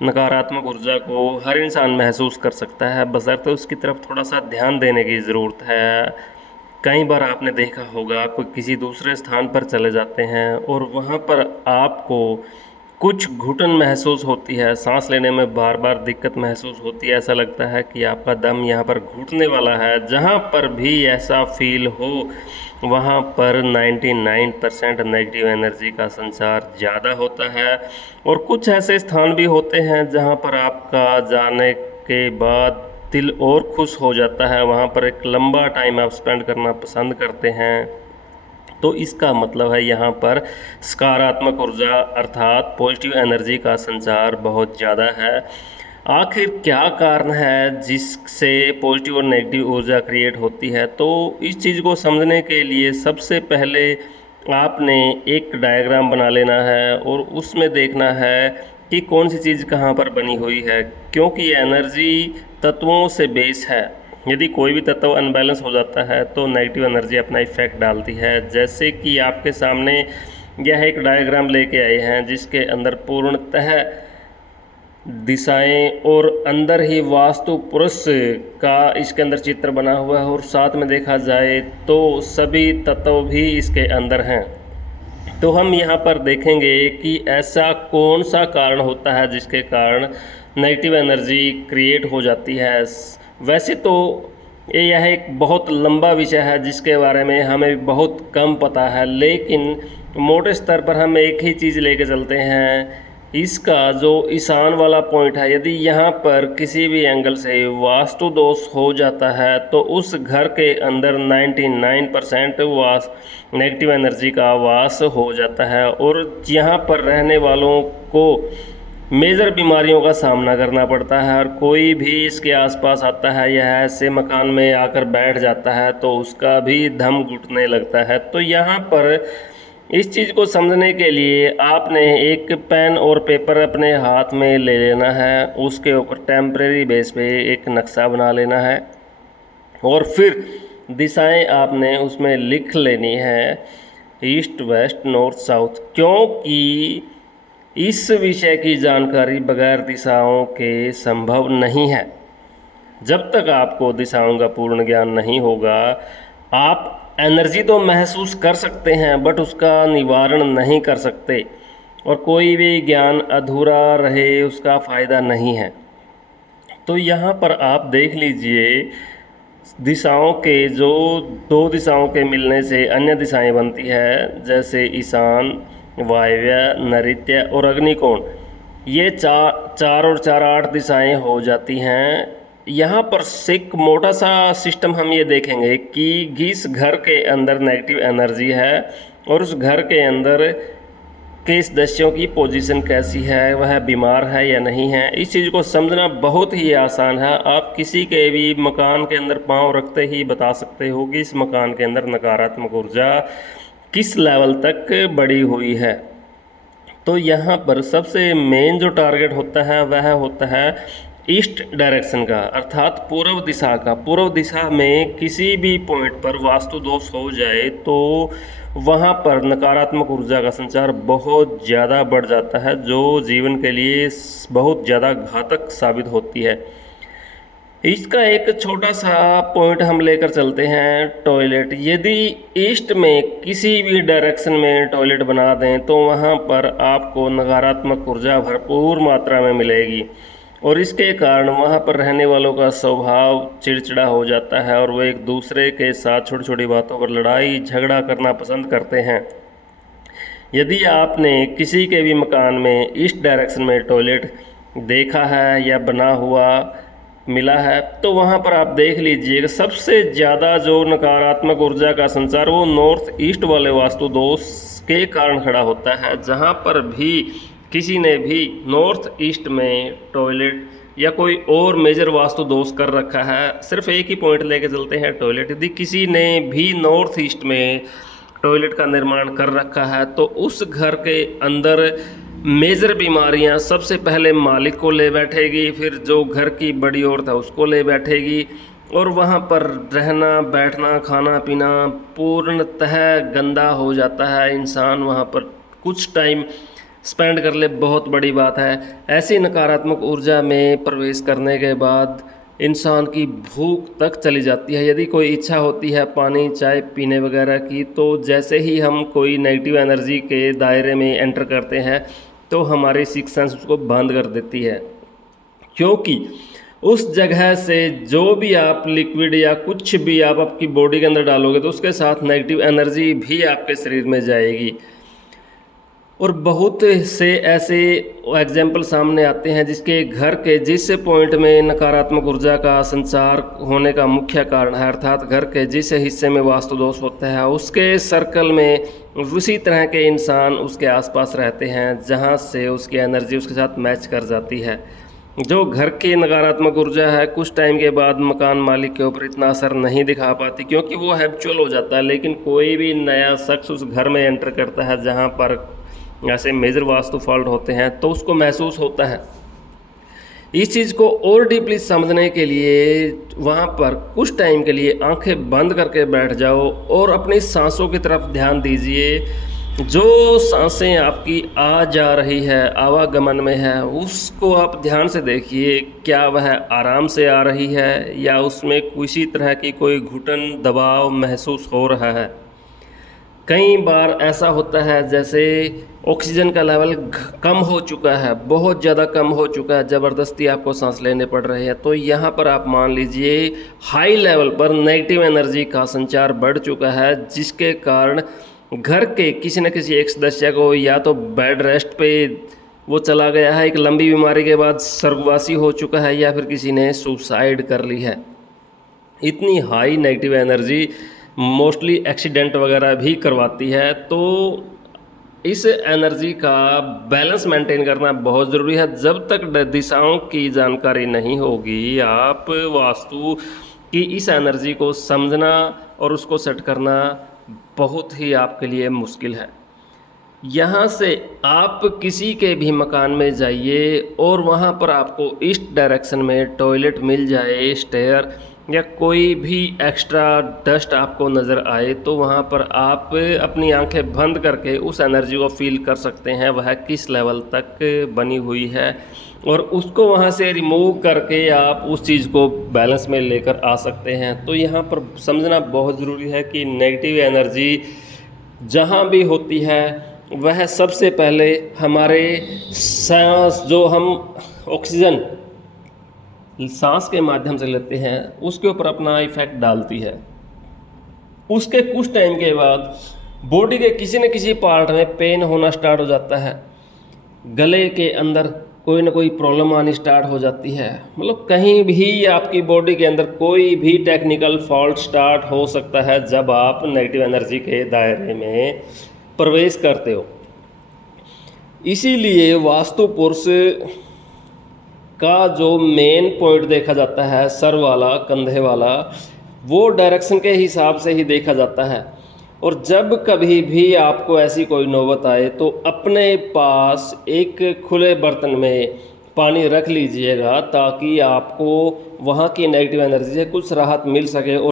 नकारात्मक ऊर्जा को हर इंसान महसूस कर सकता है, बशर्ते उसकी तरफ थोड़ा सा ध्यान देने की ज़रूरत है। कई बार आपने देखा होगा, आप किसी दूसरे स्थान पर चले जाते हैं और वहाँ पर आपको कुछ घुटन महसूस होती है, सांस लेने में बार बार दिक्कत महसूस होती है, ऐसा लगता है कि आपका दम यहाँ पर घुटने वाला है। जहाँ पर भी ऐसा फील हो वहाँ पर 99% नेगेटिव एनर्जी का संचार ज़्यादा होता है। और कुछ ऐसे स्थान भी होते हैं जहाँ पर आपका जाने के बाद दिल और खुश हो जाता है, वहाँ पर एक लंबा टाइम आप स्पेंड करना पसंद करते हैं। तो इसका मतलब है यहाँ पर सकारात्मक ऊर्जा अर्थात पॉजिटिव एनर्जी का संचार बहुत ज़्यादा है। आखिर क्या कारण है जिससे पॉजिटिव और नेगेटिव ऊर्जा क्रिएट होती है? तो इस चीज़ को समझने के लिए सबसे पहले आपने एक डायग्राम बना लेना है और उसमें देखना है कि कौन सी चीज़ कहाँ पर बनी हुई है, क्योंकि एनर्जी तत्वों से बेस है। यदि कोई भी तत्व अनबैलेंस हो जाता है तो नेगेटिव एनर्जी अपना इफेक्ट डालती है। जैसे कि आपके सामने यह एक डायग्राम लेके आए हैं जिसके अंदर पूर्णतः दिशाएं और अंदर ही वास्तु पुरुष का इसके अंदर चित्र बना हुआ है, और साथ में देखा जाए तो सभी तत्व भी इसके अंदर हैं। तो हम यहाँ पर देखेंगे कि ऐसा कौन सा कारण होता है जिसके कारण नेगेटिव एनर्जी क्रिएट हो जाती है। वैसे तो यह एक बहुत लंबा विषय है जिसके बारे में हमें बहुत कम पता है, लेकिन मोटे स्तर पर हम एक ही चीज़ लेके चलते हैं। इसका जो ईशान वाला पॉइंट है, यदि यहाँ पर किसी भी एंगल से वास्तु दोष हो जाता है तो उस घर के अंदर 99% वास नेगेटिव एनर्जी का वास हो जाता है, और यहाँ पर रहने वालों को मेजर बीमारियों का सामना करना पड़ता है। और कोई भी इसके आसपास आता है या ऐसे मकान में आकर बैठ जाता है तो उसका भी दम घुटने लगता है। तो यहाँ पर इस चीज़ को समझने के लिए आपने एक पेन और पेपर अपने हाथ में ले लेना है, उसके ऊपर टेम्परेरी बेस पे एक नक्शा बना लेना है और फिर दिशाएं आपने उसमें लिख लेनी है, ईस्ट वेस्ट नॉर्थ साउथ। क्योंकि इस विषय की जानकारी बगैर दिशाओं के संभव नहीं है। जब तक आपको दिशाओं का पूर्ण ज्ञान नहीं होगा, आप एनर्जी तो महसूस कर सकते हैं बट उसका निवारण नहीं कर सकते, और कोई भी ज्ञान अधूरा रहे उसका फ़ायदा नहीं है। तो यहाँ पर आप देख लीजिए, दिशाओं के जो दो दिशाओं के मिलने से अन्य दिशाएं बनती है, जैसे ईशान, वायव्य, नैऋत्य और अग्निकोण। ये चार और चार 8 दिशाएं हो जाती हैं। यहाँ पर एक मोटा सा सिस्टम हम ये देखेंगे कि जिस घर के अंदर नेगेटिव एनर्जी है और उस घर के अंदर के सदस्यों की पोजीशन कैसी है, वह बीमार है या नहीं है, इस चीज़ को समझना बहुत ही आसान है। आप किसी के भी मकान के अंदर पांव रखते ही बता सकते हो कि इस मकान के अंदर नकारात्मक ऊर्जा किस लेवल तक बढ़ी हुई है। तो यहाँ पर सबसे मेन जो टारगेट होता है वह होता है ईस्ट डायरेक्शन का, अर्थात पूर्व दिशा का। पूर्व दिशा में किसी भी पॉइंट पर वास्तु दोष हो जाए तो वहाँ पर नकारात्मक ऊर्जा का संचार बहुत ज़्यादा बढ़ जाता है, जो जीवन के लिए बहुत ज़्यादा घातक साबित होती है। इसका एक छोटा सा पॉइंट हम लेकर चलते हैं, टॉयलेट। यदि ईस्ट में किसी भी डायरेक्शन में टॉयलेट बना दें तो वहाँ पर आपको नकारात्मक ऊर्जा भरपूर मात्रा में मिलेगी, और इसके कारण वहाँ पर रहने वालों का स्वभाव चिड़चिड़ा हो जाता है और वो एक दूसरे के साथ छोटी छोटी बातों पर लड़ाई झगड़ा करना पसंद करते हैं। यदि आपने किसी के भी मकान में ईस्ट डायरेक्शन में टॉयलेट देखा है या बना हुआ मिला है तो वहाँ पर आप देख लीजिएगा, सबसे ज़्यादा जो नकारात्मक ऊर्जा का संचार वो नॉर्थ ईस्ट वाले वास्तु दोष के कारण खड़ा होता है। जहाँ पर भी किसी ने भी नॉर्थ ईस्ट में टॉयलेट या कोई और मेजर वास्तु दोष कर रखा है, सिर्फ एक ही पॉइंट लेके चलते हैं, टॉयलेट। यदि किसी ने भी नॉर्थ ईस्ट में टॉयलेट का निर्माण कर रखा है तो उस घर के अंदर मेजर बीमारियां सबसे पहले मालिक को ले बैठेगी, फिर जो घर की बड़ी औरत है उसको ले बैठेगी, और वहाँ पर रहना बैठना खाना पीना पूर्णतः गंदा हो जाता है। इंसान वहाँ पर कुछ टाइम स्पेंड कर ले, बहुत बड़ी बात है। ऐसी नकारात्मक ऊर्जा में प्रवेश करने के बाद इंसान की भूख तक चली जाती है। यदि कोई इच्छा होती है पानी चाय पीने वगैरह की, तो जैसे ही हम कोई नेगेटिव एनर्जी के दायरे में एंटर करते हैं तो हमारी सिक्स सेंस उसको बंद कर देती है, क्योंकि उस जगह से जो भी आप लिक्विड या कुछ भी आप आपकी बॉडी के अंदर डालोगे तो उसके साथ नेगेटिव एनर्जी भी आपके शरीर में जाएगी। और बहुत से ऐसे एग्जाम्पल सामने आते हैं जिसके घर के जिस पॉइंट में नकारात्मक ऊर्जा का संचार होने का मुख्य कारण है, अर्थात घर के जिस हिस्से में वास्तु दोष होता है उसके सर्कल में उसी तरह के इंसान उसके आसपास रहते हैं जहां से उसकी एनर्जी उसके साथ मैच कर जाती है। जो घर की नकारात्मक ऊर्जा है कुछ टाइम के बाद मकान मालिक के ऊपर इतना असर नहीं दिखा पाती, क्योंकि वो हैबिचुअल हो जाता है। लेकिन कोई भी नया शख्स उस घर में एंटर करता है जहाँ पर ऐसे मेजर वास्तु फॉल्ट होते हैं तो उसको महसूस होता है। इस चीज़ को और डीपली समझने के लिए वहाँ पर कुछ टाइम के लिए आंखें बंद करके बैठ जाओ और अपनी सांसों की तरफ ध्यान दीजिए। जो सांसें आपकी आ जा रही है, आवागमन में है, उसको आप ध्यान से देखिए। क्या वह आराम से आ रही है या उसमें किसी तरह की कोई घुटन दबाव महसूस हो रहा है। कई बार ऐसा होता है जैसे ऑक्सीजन का लेवल कम हो चुका है, बहुत ज़्यादा कम हो चुका है, ज़बरदस्ती आपको सांस लेने पड़ रहे हैं। तो यहाँ पर आप मान लीजिए हाई लेवल पर नेगेटिव एनर्जी का संचार बढ़ चुका है, जिसके कारण घर के किसी न किसी एक सदस्य को या तो बेड रेस्ट पे वो चला गया है, एक लंबी बीमारी के बाद स्वर्गवासी हो चुका है, या फिर किसी ने सुसाइड कर ली है। इतनी high negative energy mostly accident वगैरह भी करवाती है। तो इस एनर्जी का बैलेंस मेंटेन करना बहुत ज़रूरी है। जब तक दिशाओं की जानकारी नहीं होगी, आप वास्तु की इस एनर्जी को समझना और उसको सेट करना बहुत ही आपके लिए मुश्किल है। यहाँ से आप किसी के भी मकान में जाइए और वहाँ पर आपको ईस्ट डायरेक्शन में टॉयलेट मिल जाए, स्टेयर या कोई भी एक्स्ट्रा डस्ट आपको नज़र आए, तो वहाँ पर आप अपनी आंखें बंद करके उस एनर्जी को फील कर सकते हैं वह किस लेवल तक बनी हुई है, और उसको वहाँ से रिमूव करके आप उस चीज़ को बैलेंस में लेकर आ सकते हैं। तो यहाँ पर समझना बहुत ज़रूरी है कि नेगेटिव एनर्जी जहाँ भी होती है वह सबसे पहले हमारे सांस, जो हम ऑक्सीजन सांस के माध्यम से लेते हैं, उसके ऊपर अपना इफेक्ट डालती है। उसके कुछ टाइम के बाद बॉडी के किसी न किसी पार्ट में पेन होना स्टार्ट हो जाता है, गले के अंदर कोई ना कोई प्रॉब्लम आनी स्टार्ट हो जाती है। मतलब कहीं भी आपकी बॉडी के अंदर कोई भी टेक्निकल फॉल्ट स्टार्ट हो सकता है जब आप नेगेटिव एनर्जी के दायरे में प्रवेश करते हो। इसीलिए वास्तु पुरुष का जो मेन पॉइंट देखा जाता है, सर वाला, कंधे वाला, वो डायरेक्शन के हिसाब से ही देखा जाता है। और जब कभी भी आपको ऐसी कोई नौबत आए तो अपने पास एक खुले बर्तन में पानी रख लीजिएगा, ताकि आपको वहाँ की नेगेटिव एनर्जी से कुछ राहत मिल सके। और